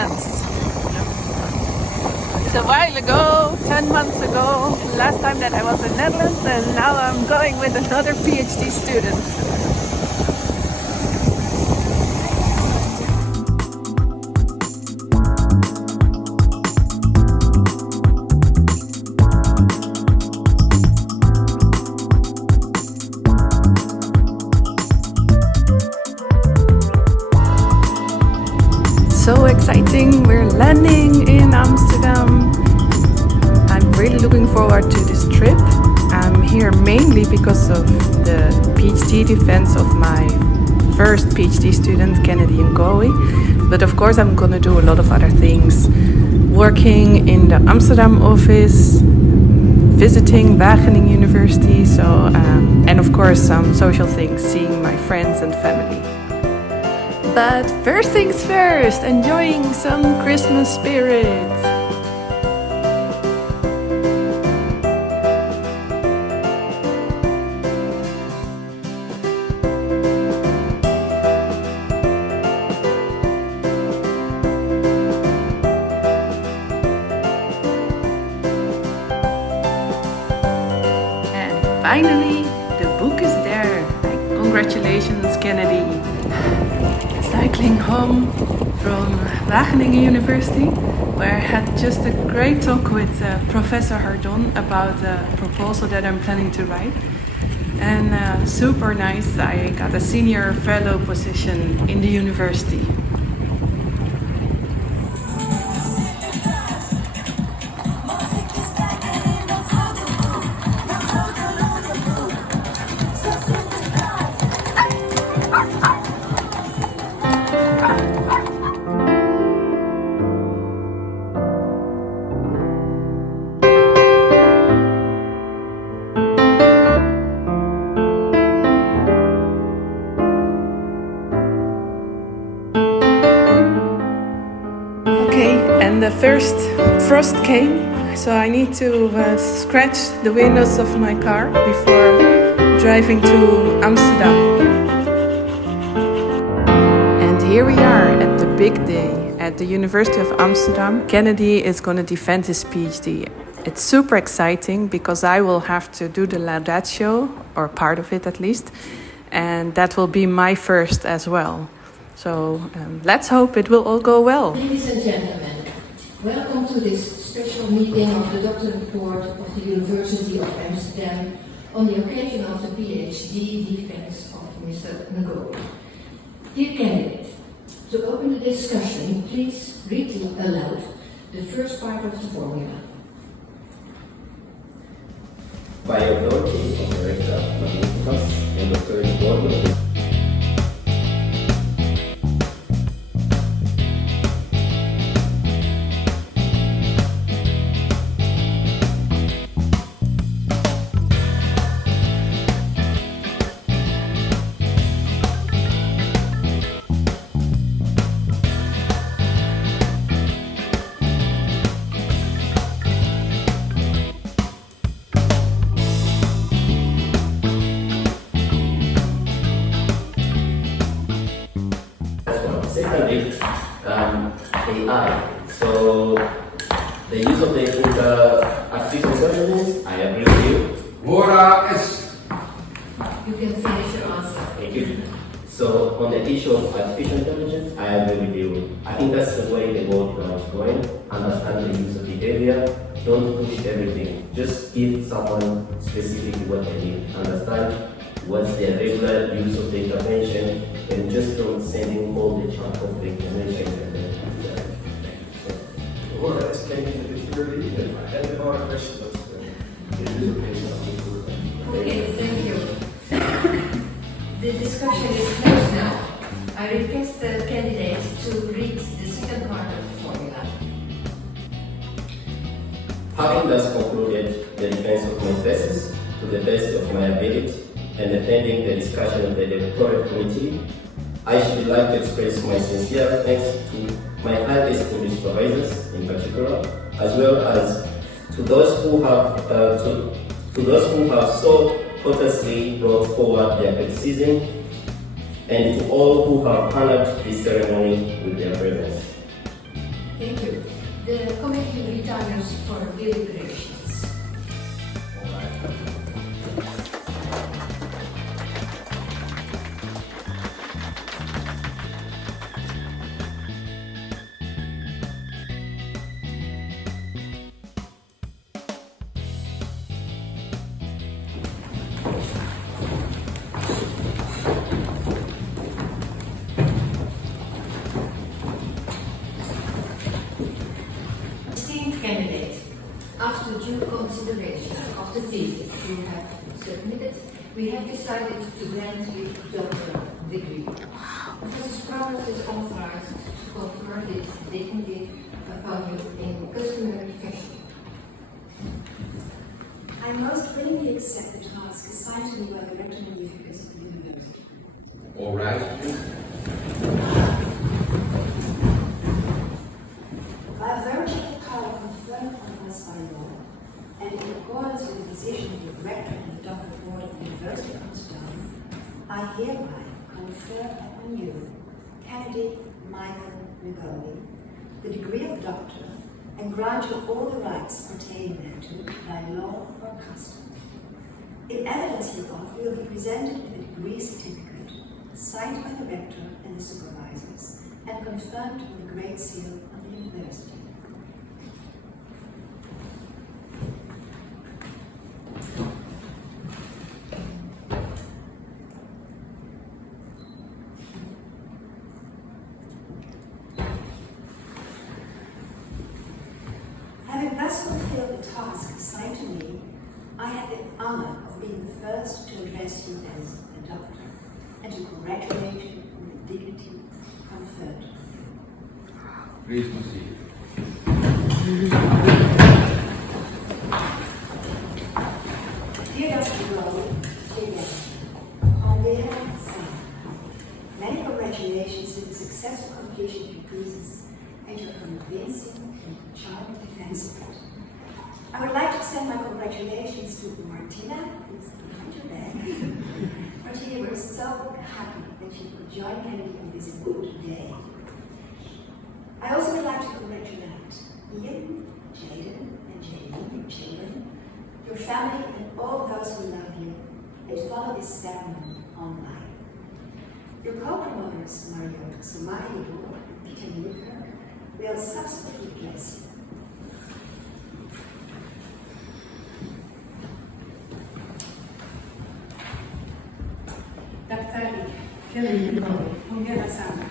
Schans. It's a while ago, 10 months ago, last time that I was in Netherlands, and now I'm going with another PhD student. So exciting, we're landing in Amsterdam. I'm really looking forward to this trip. I'm here mainly because of the PhD defense of my first PhD student, Kennedy Ngowi. But of course I'm gonna do a lot of other things. Working in the Amsterdam office, visiting Wageningen University, and of course some social things, seeing my friends and family. But first things first, enjoying some Christmas spirit. And finally, the book is there. Congratulations, Kennedy. Cycling home from Wageningen University, where I had just a great talk with Professor Hardon about the proposal that I'm planning to write. And super nice, I got a senior fellow position in the university. And the first frost came, so I need to scratch the windows of my car before driving to Amsterdam. And here we are at the big day at the University of Amsterdam. Kennedy is going to defend his PhD. It's super exciting because I will have to do the laudatio, or part of it at least, and that will be my first as well. So let's hope it will all go well. Ladies and gentlemen, welcome to this special meeting of the Doctor Report of the University of Amsterdam on the occasion of the PhD defense of Mr. Ngowi. Dear candidate, to open the discussion, please read aloud the first part of the formula. By authority of the Rector of Magnificus and the third board of the Secondly, AI. So the use of the artificial intelligence, I agree with you. You can finish your answer. Thank you. So on the issue of artificial intelligence, I agree with you. I think that's the way the world is going. Understand the user behavior. Don't push everything. Just give someone specifically what they need. Understand what's their regular use of the intervention, and just don't send in all the chunk of the intervention. Or as taking the security, if I had the hard question, Okay, thank you. The discussion is closed now. I request the candidate to read the second part of the formula. Having thus concluded the defense of my thesis to the best of my ability, and attending the discussion of the editorial committee, I should like to express my sincere thanks to my high school supervisors in particular, as well as to those who have so courteously brought forward their criticism, and to all who have honored this ceremony with their presence. after due consideration of the thesis you have submitted, we have decided to grant you doctoral degree. Professor Schans is authorized to confer this dignity upon you in customary fashion. I most willingly accept the task assigned to me by the rector and vicars of the university. All right. By virtue of the power conferred on us by law, and in accordance with the decision of the rector and the doctoral board of the University of Amsterdam, I hereby confer upon you, candidate Michael Rigoli, the degree of doctor, and grant you all the rights pertaining thereto by law or custom. In evidence hereof, you will be presented with a degree certificate, signed by the rector and the supervisors, and confirmed with the Great Seal of the University. Having thus fulfilled the task assigned to me, I have the honor of being the first to address you as a doctor and to congratulate you on the dignity conferred. Please proceed. Dear Dr. Rowe, dear Almere, many congratulations to the successful completion of your thesis and your convincing and charming defense of it. I would like to extend my congratulations to Martina, who's behind your back. Martina, we're so happy that you could join Kennedy on this important day. I also would like to congratulate Ian, Jaden, and Jaylene, your children, your family, and all those who love you and follow this ceremony online. Your co-promoters, Mario Somahido and Peter Newkirk, will subsequently bless you. Daktari, Kelly, hongera sana.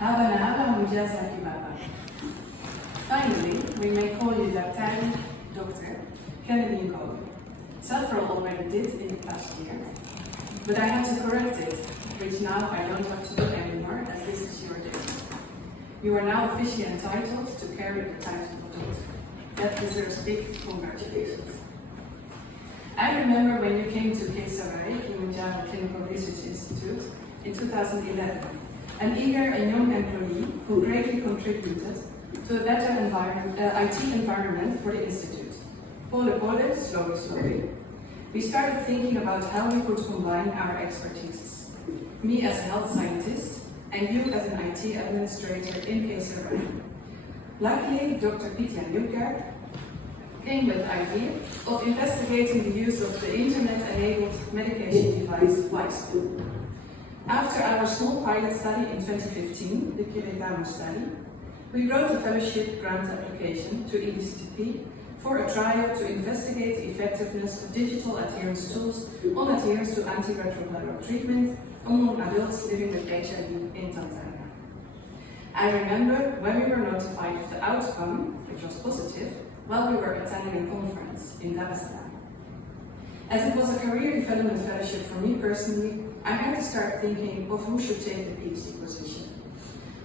Haba na haba mujaza kibaba. Finally, we may call you Daktari, Dr. Kelly Nicole. Several already did in the past year, but I had to correct it, which now I don't have to do anymore, as this is your day. You are now officially entitled to carry the title of doctor. That deserves big congratulations. I remember when you came to KSRI, Kilimanjaro Clinical Research Institute, in 2011, an eager and young employee who greatly contributed to a better IT environment for the Institute. Pole, slowly. We started thinking about how we could combine our expertise. Me as a health scientist, and you as an IT administrator in KSRI. Luckily, Dr. Peter Newkirk came with the idea of investigating the use of the internet-enabled medication device WiseTool. After our small pilot study in 2015, the Kiritano study, we wrote a fellowship grant application to EDCTP for a trial to investigate the effectiveness of digital adherence tools on adherence to antiretroviral treatment among adults living with HIV in Tanzania. I remember when we were notified of the outcome, which was positive, while we were attending a conference in Dar es Salaam. As it was a career development fellowship for me personally, I had to start thinking of who should take the PhD position.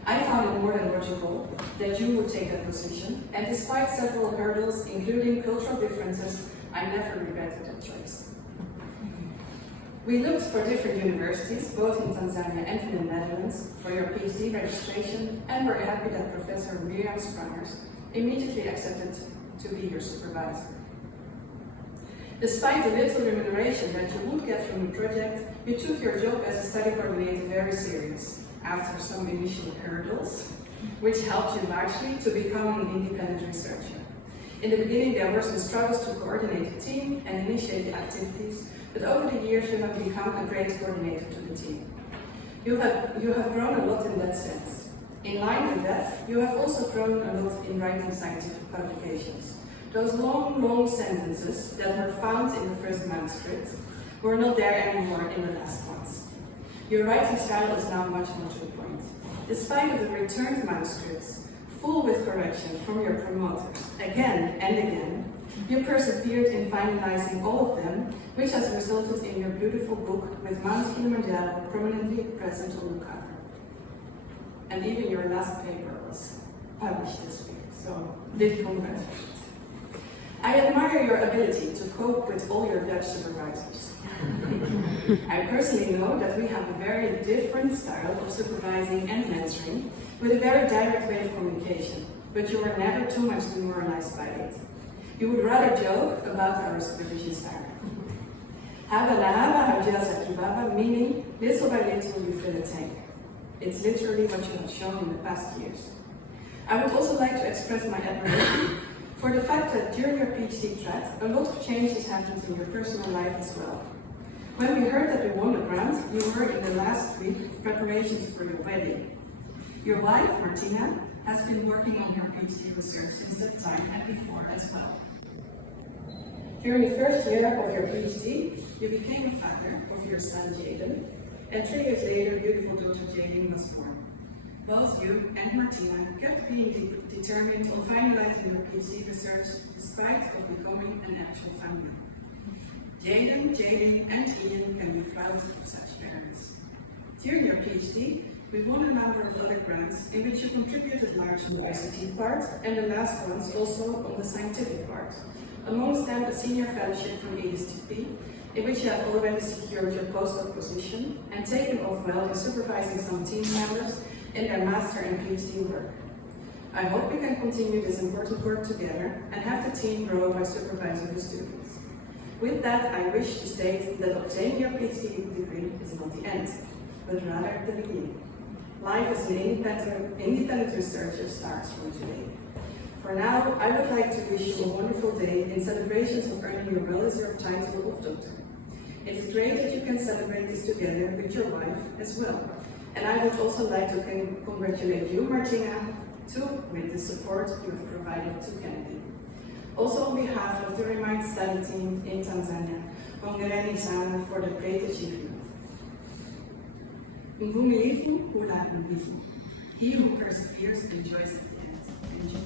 I found it more than logical that you would take that position, and despite several hurdles, including cultural differences, I never regretted that choice. We looked for different universities, both in Tanzania and in the Netherlands, for your PhD registration, and were happy that Professor Miriam Sprangers immediately accepted to be your supervisor. Despite the little remuneration that you would get from the project, you took your job as a study coordinator very serious, after some initial hurdles, which helped you largely to become an independent researcher. In the beginning, there were some struggles to coordinate the team and initiate the activities, but over the years, you have become a great coordinator to the team. You have grown a lot in that sense. In line with that, you have also grown a lot in writing scientific publications. Those long sentences that were found in the first manuscripts were not there anymore in the last ones. Your writing style is now much more to the point. Despite the returned manuscripts full with corrections from your promoters, again and again, you persevered in finalizing all of them, which has resulted in your beautiful book with Mount Kilimanjaro prominently present on the cover. And even your last paper was published this week, so big congratulations. I admire your ability to cope with all your Dutch supervisors. I personally know that we have a very different style of supervising and mentoring, with a very direct way of communication, but you were never too much demoralized by it. You would rather joke about our supervision style. Haba hajasa kibaba, meaning little by little you fill a tank. It's literally what you have shown in the past years. I would also like to express my admiration for the fact that during your PhD track, a lot of changes happened in your personal life as well. When we heard that we won the grant, you were in the last week preparations for your wedding. Your wife, Martina, has been working on her PhD research since that time and before as well. During the first year of your PhD, you became a father of your son Jaden, and 3 years later, beautiful daughter Jaden was born. Both you and Martina kept being determined on finalizing your PhD research despite of becoming an actual family. Jaden, and Ian can be proud of such parents. During your PhD, we won a number of other grants in which you contributed largely to the ICT part, and the last ones also on the scientific part. Amongst them, a senior fellowship from ESTP, in which you have already secured your postdoc position and taken off well in supervising some team members in their master and PhD work. I hope we can continue this important work together and have the team grow by supervising the students. With that, I wish to state that obtaining your PhD degree is not the end, but rather the beginning. Life as an independent researcher starts from today. For now, I would like to wish you a wonderful day in celebrations of earning your well-deserved title of doctor. It is great that you can celebrate this together with your wife as well. And I would also like to congratulate you, Martina, too, with the support you have provided to Kennedy. Also on behalf of the Remind Study team in Tanzania, hongereni sana for the great achievement. Mvumilivu hula mbivu. He who perseveres enjoys at the end. Enjoy.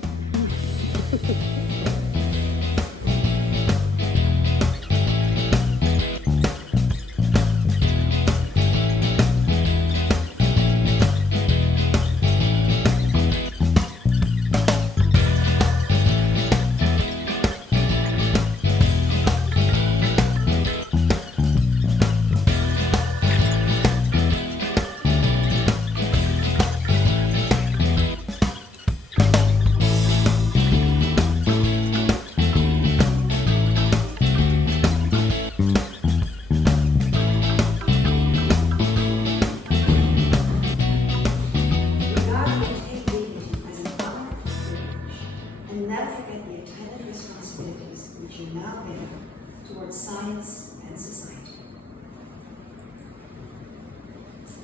Science and society.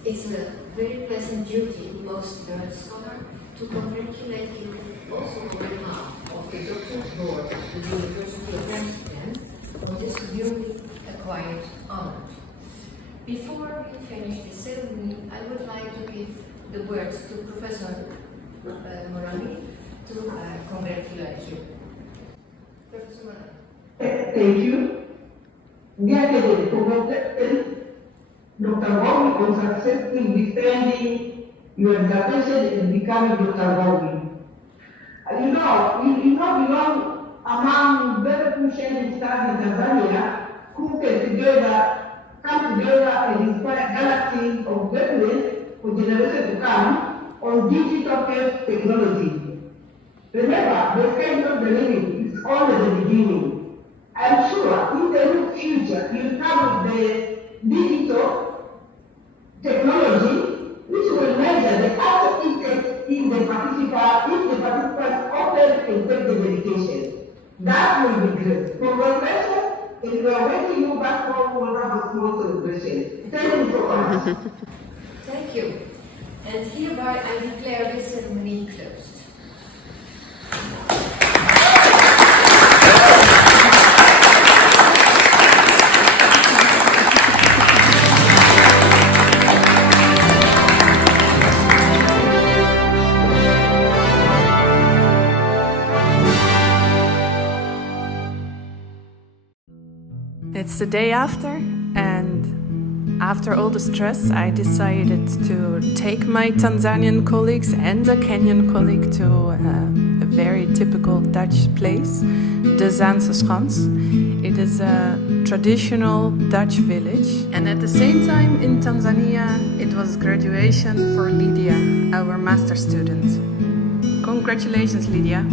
It's a very pleasant duty, most learned scholar, to congratulate you also on behalf of the doctoral board of the University of Amsterdam on this newly acquired honor. Before we finish the ceremony, I would like to give the words to Professor Morali to congratulate you. Professor Morali. Thank you. Dear congratulations, Dr. Bowie, on successfully defending your dissertation and becoming Dr. Bowie. You belong among very pushing stars in Tanzania who come together and inspire galaxies of greatness for generations to come on digital health technology. Remember, the sky is not the limit, it's only the beginning. I'm sure in the near future you'll come with the digital technology which will measure the actual effect in the participant if the participants open and take the medication. That will be great. Congratulations, and we are waiting you back home. We will have a small celebration. Thank you so much. Thank you. And hereby I declare this ceremony closed. It's the day after, and after all the stress, I decided to take my Tanzanian colleagues and a Kenyan colleague to a very typical Dutch place, the Zaanse Schans. It is a traditional Dutch village, and at the same time in Tanzania, it was graduation for Lydia, our master student. Congratulations, Lydia.